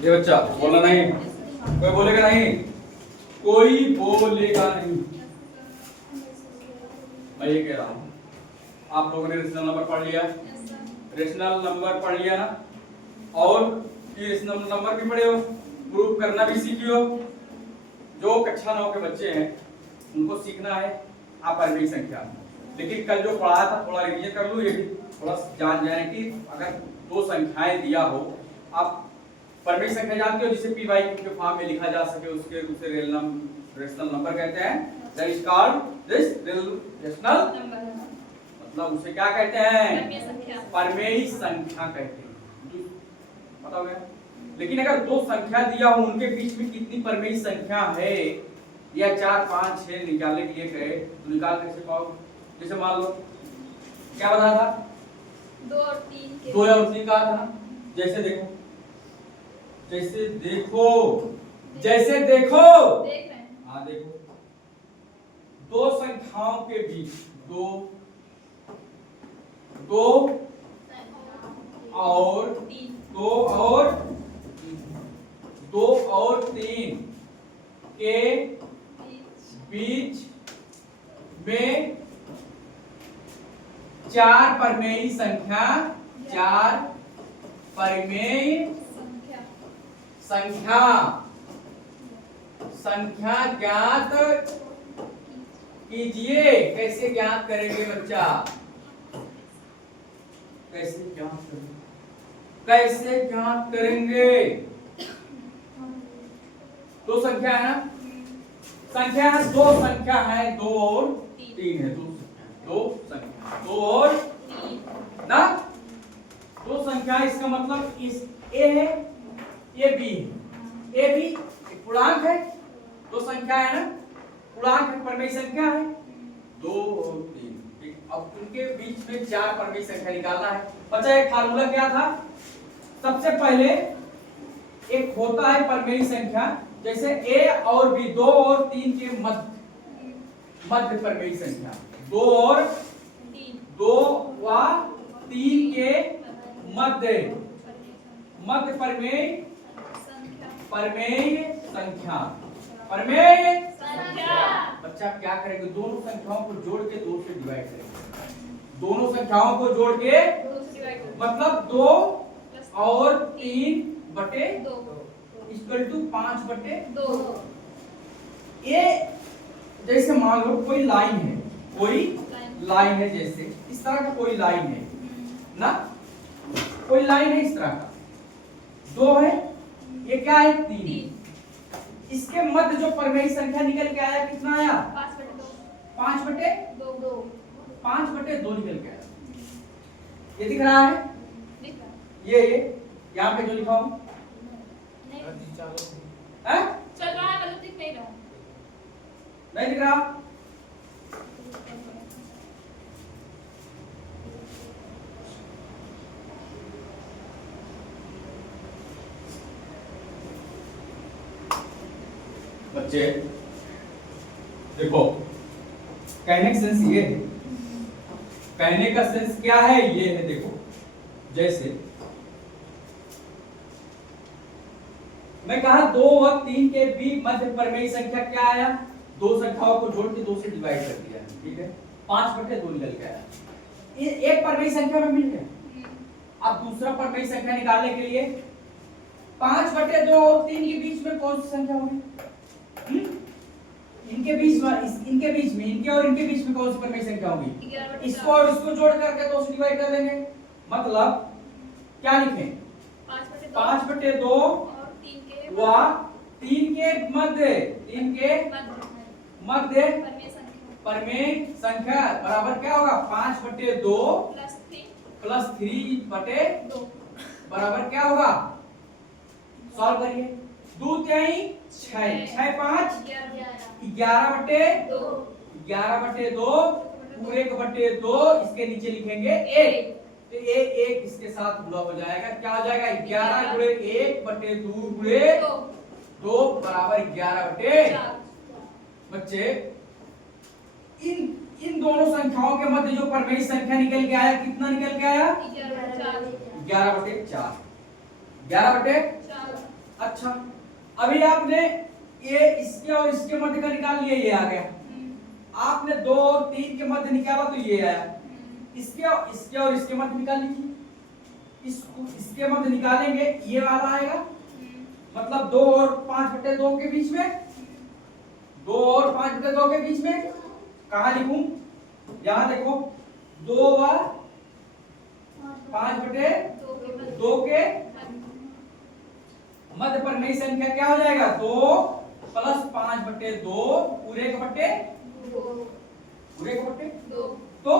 ये बच्चा बोलना नहीं, कोई बोलेगा नहीं, कोई बोलेगा नहीं। मैं ये कह रहा हूँ, आप लोगों ने रेशनल नंबर पढ़ लिया, रेशनल नंबर पढ़ लिया ना, और ये रेशनल नंबर भी पढ़े हो, प्रूफ करना भी सीखी हो। जो कक्षा 9 के बच्चे हैं उनको सीखना है अपरिमेय संख्या। लेकिन कल जो पढ़ाया था थोड़ा रिवीजन कर लो, ये भी थोड़ा जान जाए कि अगर दो संख्याएं दिया हो, आप परिमेय संख्या जानते हो जिसे पी बाई क्यू के फॉर्म में लिखा जा सके, उसके दूसरे रेशनल नंबर कहते हैं। That is called this rational number, मतलब उसे क्या कहते हैं? परिमेय संख्या कहते हैं। पता हो गया? लेकिन अगर दो संख्या दिया हो, उनके बीच में कितनी परिमेय संख्या है या 4 5 6 निकालने के लिए कहे तो निकाल कैसे पाओगे? जैसे मान लो क्या बताया था, 2 और 3 के 2 और 3 कहा था ना। जैसे देखो, जैसे देखो, जैसे देखो, देख रहे हैं। हाँ देखो, दो संख्याओं के बीच दो और 2 और 3 के बीच में 4 परिमेय संख्या, 4 परिमेय संख्या ज्ञात कीजिए। कैसे ज्ञात करेंगे बच्चा? कैसे ज्ञात करेंगे? कैसे ज्ञात करेंगे? दो संख्या है ना, संख्या है, दो संख्या है, 2 और 3 है, दो संख्या 2 और 3 ना, दो संख्या। इसका मतलब इस ए है, ये बी है, ए बी पूर्णांक है, दो संख्या है ना, पूर्णांक है, परिमेय संख्या है 2 और 3। ठीक, अब उनके बीच में 4 परिमेय संख्या निकालना है। बच्चा एक फार्मूला क्या था? सबसे पहले एक होता है परिमेय संख्या, जैसे ए और बी 2 और 3 के मध्य परिमेय संख्या, 2 और 2 व 3 के मध्य परिमेय संख्या। बच्चा क्या करेंगे? दोनों संख्याओं को जोड़ के 2 से डिवाइड करेंगे। दोनों संख्याओं को जोड़ के मतलब 2 और 3 बटे 2 इक्वल टू 5 बटे 2। ये जैसे मान लो कोई लाइन है, कोई लाइन है, जैसे इस तरह का कोई लाइन है ना, कोई लाइन है इस तरह का, 2 है, ये क्या है 3। इसके मध्य जो परिमेय संख्या निकल के आया कितना आया? 5 बटे 2 5 बटे 2 निकल के आया। ये दिख रहा है? ये यहाँ पे जो लिखा हूं चल रहा है, मतलब दिख नहीं रहा। नहीं दिख रहा? बच्चे देखो, कहने का सेंस ये है, कहने का सेंस क्या है? ये है, देखो जैसे मैं कहा 2 और 3 के बीच मध्य परिमेय संख्या क्या आया? दो संख्याओं को जोड़ के 2 से डिवाइड कर दिया, ठीक है, 5 बटे 2 निकल के आया। ये एक परिमेय संख्या में मिल गया। अब दूसरा परिमेय संख्या निकालने के लिए 5 बटे 2 और 3 के बीच में कौन सी संख्या होगी? इनके बीच में इनके और इनके बीच में कौन सी परिमेय संख्या होगी? इसको और इसको जोड़ करके 2 से डिवाइड कर देंगे। मतलब क्या लिखें? 5 बटे 2 व 3 के मध्य परिमेय संख्या बराबर क्या होगा? 5 बटे 2 प्लस 3 बटे 2 बराबर क्या होगा? सॉल्व करिए। 2 3 6 6 5 11 बटे 2 पूरे के बटे 2, इसके नीचे लिखेंगे 1, तो ये 1 इसके साथ गुणा हो जाएगा। क्या हो जाएगा? 11 गुणे 1 बटे 2 गुणे 2 बराबर 11 बटे 4। बच्चे इन दोनों संख्याओं के मध्य जो परिमेय संख्या निकल के आया, कितना निकल के आया? 11 बटे 4। 11 बटे 4। अच्छा, अभी आपने ये इसके और इसके मध्य का निकाल लिया, ये आ गया। आपने 2 और 3 के मध्य निकाला तो ये आया। इसके और इसके मध्य निकाल लीजिए। इसके मध्य निकालेंगे, ये वाला आएगा, मतलब 2 और 5/2 के बीच में, 2 और 5/2 के बीच में कहाँ लिखूं? यहां देखो, 2 बार 5/2 के मध्य पर नई संख्या क्या हो जाएगा? 2 प्लस 5/2 पूरे का बटे 2। तो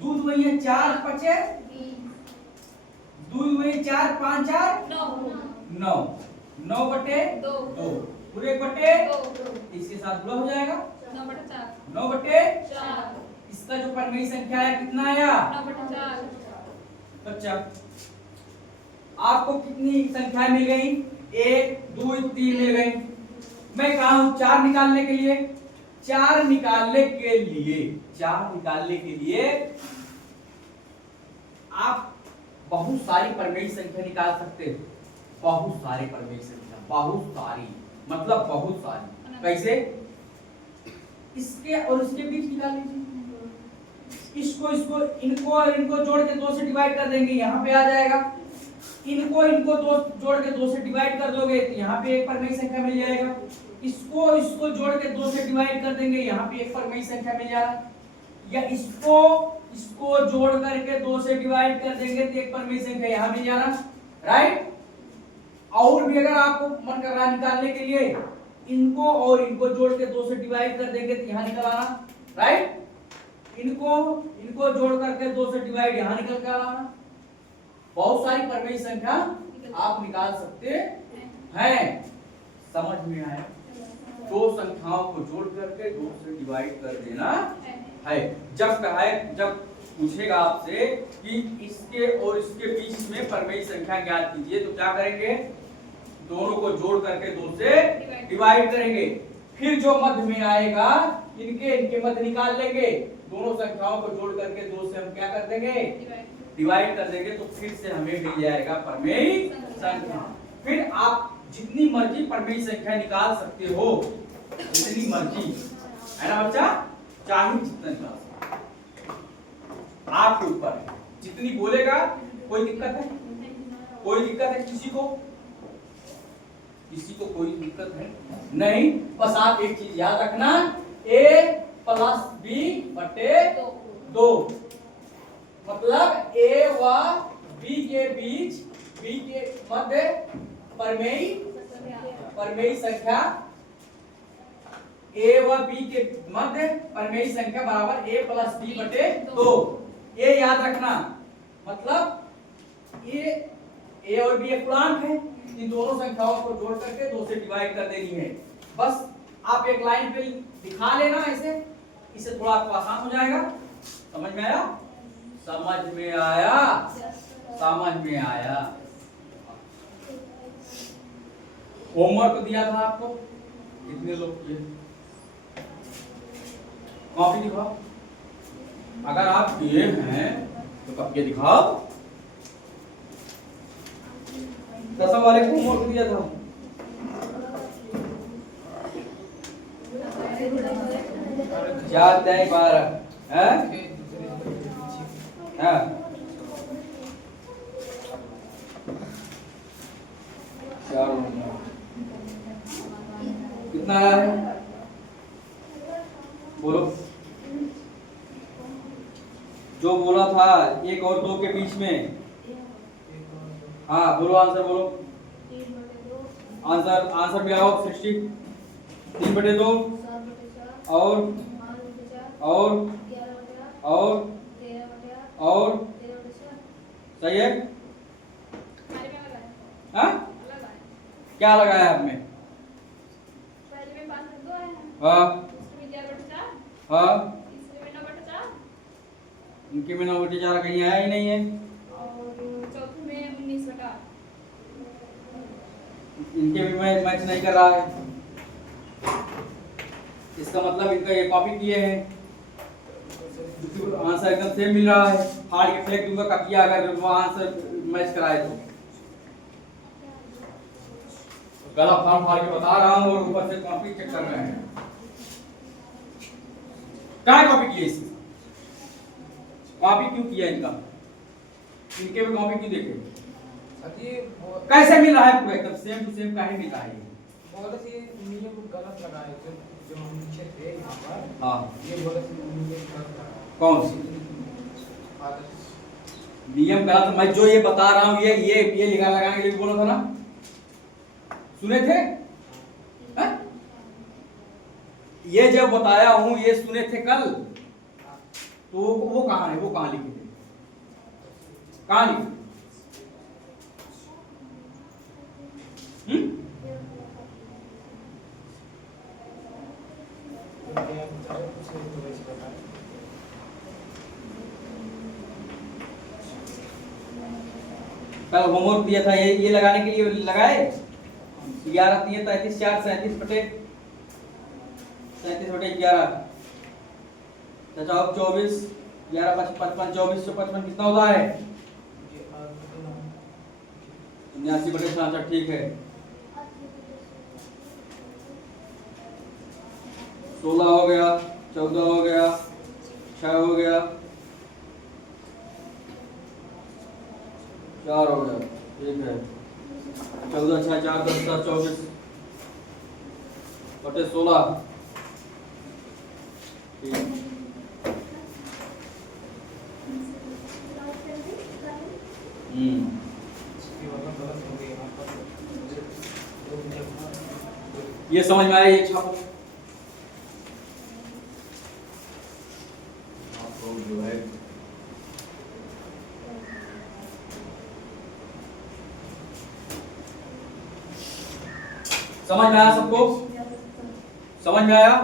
दूध वही है 4 बचे, दूध वही 4 5 4 9 9/2 पूरे बटे, इसके साथ गुणा हो जाएगा 9/4। इसका जो परिमेय संख्या है कितना आया? 9/4। अच्छा, आपको कितनी संख्या मिल गई? 1 2 3 मिल गई। मैं कहा हूं 4 निकालने के लिए, 4 निकालने के लिए आप बहुत सारी परिमेय संख्या निकाल सकते हो। बहुत सारी परिमेय संख्या, बहुत सारी मतलब बहुत सारी। कैसे? इसके और इसके बीच निकाल लीजिए। इसको इनको और इनको जोड़ के 2 से डिवाइड कर देंगे, यहाँ पे आ जाएगा। इनको 2 जोड़ के 2 से डिवाइड कर दोगे तो यहाँ पे एक परिमेय संख्या मिल जाएगा। इसको जोड़ के 2 से डिवाइड कर देंगे, यहाँ पे एक परिमेय संख्या मिल जाएगा। या इसको जोड़ करके 2 से डिवाइड कर देंगे तो एक परिमेय संख्या यहाँ मिल जाना, राइट। और भी अगर आपको मन कर रहा है निकालने के लिए, इनको और इनको जोड़ के 2 से डिवाइड कर देंगे तो यहाँ निकल आना, राइट। इनको जोड़ करके 2 से डिवाइड यहाँ निकल कर आना। बहुत सारी परिमेय संख्या आप निकाल सकते हैं। समझ में आया? 2 संख्याओं को जोड़ करके 2 से डिवाइड कर देना है। जब पूछेगा आपसे कि इसके और इसके बीच में परिमेय संख्या ज्ञात कीजिए तो क्या करेंगे? दोनों को जोड़ करके 2 से डिवाइड करेंगे। फिर जो मध्य में आएगा इनके मध्य निकाल लेंगे। दोनों संख्याओं को जोड़ करके 2 से हम क्या कर देंगे? डिवाइड कर देंगे। तो फिर से हमें मिल जाएगा परिमेय संख्या। फिर आप जितनी मर्जी परिमेय संख्या निकाल सकते हो, जितनी मर्जी, है ना बच्चा? चाहे जितना निकाल सकते, आपके ऊपर है। जितनी बोलेगा। कोई दिक्कत है? कोई दिक्कत है किसी को? कोई दिक्कत है नहीं। बस आप एक चीज याद रखना, a प्लस b/2 मतलब a व b के बीच, b के मध्य परिमेय संख्या, a व b के मध्य परिमेय संख्या बराबर a प्लस b/2। ये याद रखना। मतलब a और b एक पूर्णांक है, इन दोनों संख्याओं को जोड़ करके 2 से डिवाइड कर देनी है। बस आप एक लाइन पे दिखा लेना ऐसे, इससे थोड़ा आपको आसान हो जाएगा। समझ में आया? समझ में आया? समझ में आया? होमवर्क दिया था आपको, कितने लोग किए? कॉपी दिखाओ। अगर आप किए हैं तो कॉपी दिखाओ। 10 वाले को होमवर्क दिया था। चार 12 है? हाँ। कितना आया है? बोलो। जो बोला था 1 और 2 के बीच में। हाँ बोलो, आंसर बोलो। आंसर भी आओ। 60 3/2 और सही है। हाँ क्या लगाया आपने? हाँ हाँ इनके में 9/4 कहीं आया ही नहीं है। चौथे में 19/8। इनके भी मैच नहीं कर रहा है। इसका मतलब इनका ये कॉपी किए हैं। आंसर एकदम सेम मिल रहा है। फाड़ के फेंक दूंगा कपिया अगर वो आंसर मैच कराए तो। गला फाड़ फाड़ के बता रहा हूँ और ऊपर से कॉपी चेक कर रहे हैं। क्या कॉपी किए इसकी? कॉपी क्यों किया इनका? इनके में कॉपी क्यों देखे? कैसे मिल रहा है पूरा एकदम सेम टू सेम? काहे मिल रहा है? बोले थे नियम गलत लगाए जो हम नीचे थे यहाँ पर। हाँ, ये बोले थे नियम गलत लगाए। कौन सी आदर्श नियम गलत? मैं जो ये बता रहा हूँ ये लिखा लगाने के लिए बोला था ना, सुने थे? हाँ? ये जब बताया हूँ ये सुने थे कल, तो वो कहाँ है? वो कहाँ लिखे थे? कहाँ लिखे? कल होमवर्क दिया था ये लगाने के लिए लगाए। 11 3 33 4 37 बटे 11। चाचा अब 24 11 55 24 55 कितना होता है? 79 बटे 66। ठीक है, 16 हो गया, 14 हो गया, 6 हो गया, 4 हो गया। ठीक है, 14 6 4 10 7 24 बटे 16। ये समझ में आया? ये छापो। आपको जो है समझ में आया? सबको समझ में आया?